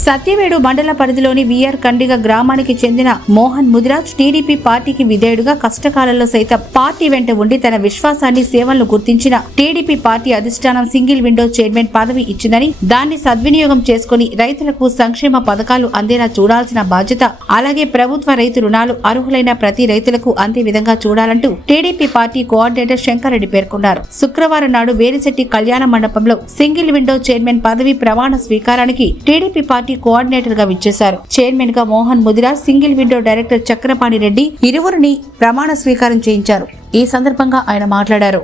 సత్యవేడు మండల పరిధిలోని విఆర్ కండిగ గ్రామానికి చెందిన మోహన్ ముదిరాజ్ టీడీపీ పార్టీకి విధేయుడుగా కష్టకాలంలో సైతం పార్టీ వెంట ఉండి తన విశ్వాసాన్ని సేవలను గుర్తించిన టీడీపీ పార్టీ అధిష్టానం సింగిల్ విండో చైర్మన్ పదవి ఇచ్చిందని దాన్ని సద్వినియోగం చేసుకుని రైతులకు సంక్షేమ పథకాలు అందేలా చూడాల్సిన బాధ్యత అలాగే ప్రభుత్వ రైతు రుణాలు అర్హులైన ప్రతి రైతులకు అందే విధంగా చూడాలంటూ టీడీపీ పార్టీ కోఆర్డినేటర్ శంకరెడ్డి పేర్కొన్నారు. శుక్రవారం నాడు వేరిశెట్టి కళ్యాణ మండపంలో సింగిల్ విండో చైర్మన్ పదవి ప్రమాణ స్వీకారానికి టీడీపీ పార్టీ కోఆర్డినేటర్గా విచ్చేశారు. చైర్మన్గా Mohan Mudira single window director Chakrapani Reddy ఇరువురిని ప్రమాణ స్వీకారం చేయించారు. ఈ సందర్భంగా ఆయన మాట్లాడారు.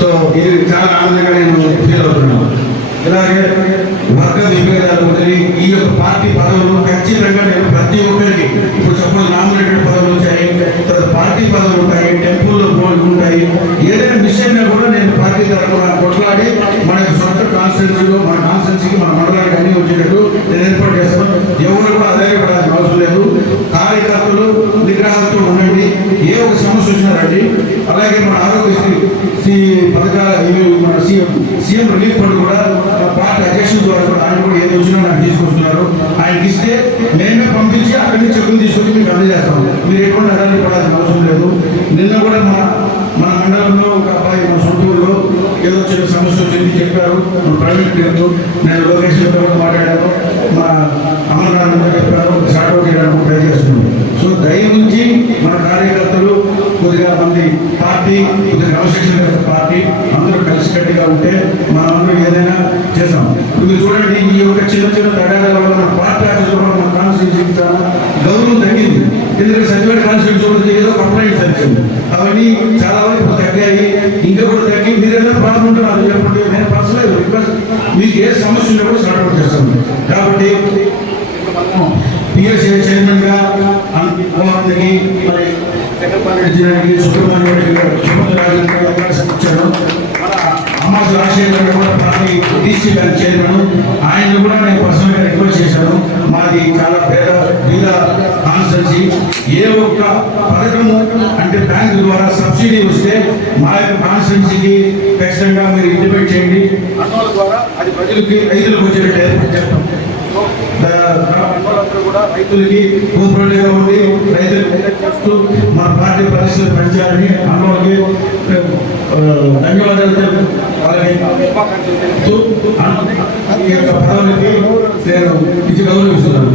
సో ఇది చాలా ఆనందంగా నేను ఫీల్ అవుతున్నాను ఇలాగే వర్గ విభేదాలు ఈ యొక్క పార్టీ పదవులు ఖచ్చితంగా నేను ప్రతి ఒక్కరికి తరఫున కొట్లాడి మన సొంత కాన్స్టిట్యూన్సీలో మన కాన్స్టిట్యూన్సీకి మన మండలానికి అన్ని వచ్చేటట్టు నేను ఏర్పాటు చేస్తాను. ఎవరు కూడా అధైర్యపడాల్సిన అవసరం లేదు. కార్యకర్తలు నిగ్రహంతో ఉండండి. ఏ ఒక సమస్య వచ్చినారండి అలాగే మన ఆరోగ్యశ్రీ శ్రీ పథకాల మన సీఎం సీఎం రిలీఫ్ ఫండ్ కూడా పార్టీ అధ్యక్షుల ద్వారా కూడా ఆయన కూడా ఏది వచ్చినా నాకు తీసుకొస్తున్నారు. ఆయనకి ఇస్తే మేమే పంపించి అక్కడి నుంచి చెక్కులు తీసుకొచ్చి మీకు అందజేస్తాము. మీరు ఎటువంటి అడాలి పడాల్సిన అవసరం లేదు నిన్న కూడా మన మన మండలంలో ఒక అబ్బాయి మన సొంత ఊళ్ళో ఏదో చిన్న సమస్య వచ్చింది చెప్పారు మన ప్రైవేట్ గారు నేను లోకేష్ కూడా మాట్లాడాను. మా అమరనాథ్ చెప్పాను షార్ట్ అవుట్ చేయడానికి ట్రై చేస్తున్నాను సో దయ నుంచి మన కార్యకర్తలు కొద్దిగా మంది పార్టీ కొద్దిగా క్రమశిక్షణ పార్టీ అందరూ కలిసికట్టుగా ఉంటే మనం అందరూ ఏదైనా చేసాం ఇప్పుడు మీరు చూడండి ఈ యొక్క చిన్న చిన్న తగాదాల వల్ల మన పార్టీ ఆఫీస్ కూడా మన కాన్స్టిట్యూషన్ చాలా గౌరవం తగ్గింది. ఎందుకంటే సర్టిఫికేట్ కాన్స్టిట్యూషన్ ఏదో కంప్లైంట్స్ వచ్చింది అవన్నీ చాలా వరకు ఏ సమస్యలు కూడా సార్ట్ చేస్తుంది కాబట్టి పిఎస్ఏ చైర్మన్గా మోహన్కి మరి చక్రపాణి సుబ్రహ్మణ్య రెడ్డి గారు సుబ్రహ్మణ్య రాజు అవకాశం ఇచ్చారు. మన అమ్మాజు రాజశేఖర్ గారు కూడా పార్టీ డీసీ బ్యాంక్ చైర్మన్. ఆయన కూడా నేను పర్సనల్గా రిక్వెస్ట్ చేశాను. మాది చాలా పేద పేద కాన్స్టెన్సీ ఏ ఒక్క పథకము అంటే బ్యాంక్ ద్వారా సబ్సిడీ వస్తే మా యొక్క కాన్స్టెన్సీకి ఖచ్చితంగా మీరు ఇంటిమేట్ చేయండి. ద్వారా అది ప్రజలకి రైతులకు వచ్చేటట్టు ఏర్పాటు చేస్తాం అందరూ కూడా రైతులకి కోపరేటివ్గా ఉండి రైతులకు హెల్ప్ చేస్తూ మన పార్టీ పరిస్థితులు పెంచాలని అన్నోళ్ళకి ధన్యవాదాలు తెలుపు. ఈ యొక్క పదవులకి నేను ఇచ్చి గౌరవిస్తున్నాను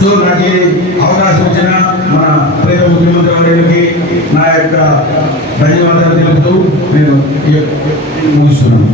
సో నాకు అవకాశం ఇచ్చిన మన ప్రేమ ముఖ్యమంత్రి వారికి నా యొక్క ధన్యవాదాలు తెలుపుతూ నేను ముగిస్తున్నాను.